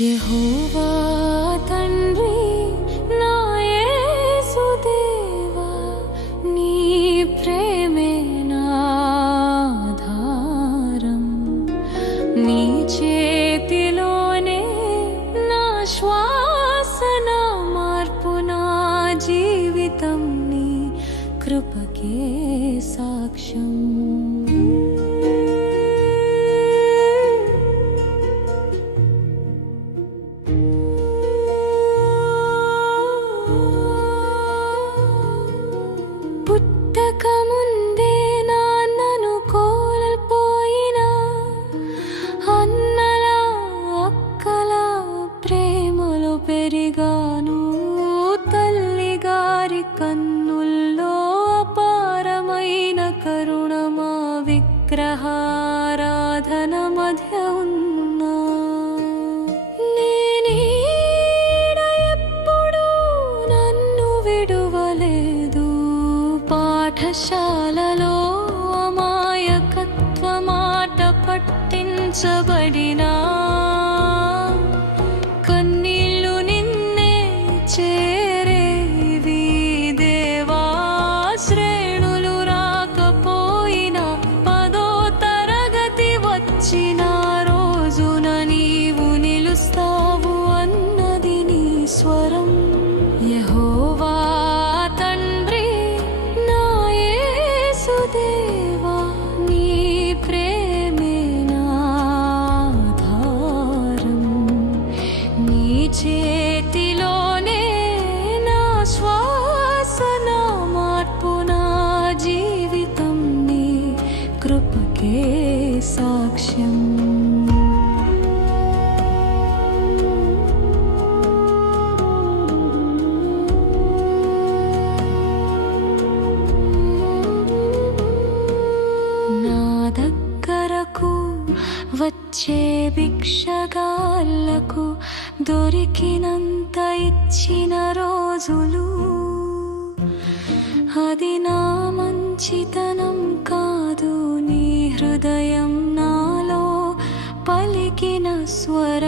యెహోవా తండ్రి నా యేసు దేవా, నీ ప్రేమే నా ఆధారం. నీ చేతిలోనే నా శ్వాస, నా మార్పు, నా జీవితం నీ కృపకే సాక్ష్యం. పుట్టకముందే నాన్నను కోల్పోయిన అన్నలా అక్కలా ప్రేమలో పెరిగాను. తల్లిగారి కన్నుల్లో అపారమైన కరుణమా విగ్రహారాధన మధ్య ఉన్నా. నేనీడ ఎప్పుడూ నన్ను విడువలేదు. పాఠశాలలో అమాయకత్వమాట పట్టించబడినా కన్నీళ్ళు నిన్నే చేరేవి దేవా. శ్రేణులు రాకపోయినా 10వ తరగతి వచ్చిన రోజున నీవు నిలుస్తావు అన్నది నీ స్వరం. యెహోవా తండ్రి నా యేసు దేవా, నీ ప్రేమే నా ఆధారం. నీ చేతిలోనే నా శ్వాస, నా మార్పు, నా జీవితం నీ కృపకే సాక్ష్యం. నా దగ్గరకు వచ్చే భిక్షగాళ్ళకు దొరికినంత ఇచ్చిన రోజులు, అది నా మంచితనం కాదు, నీ హృదయం నాలో పలికిన స్వరం.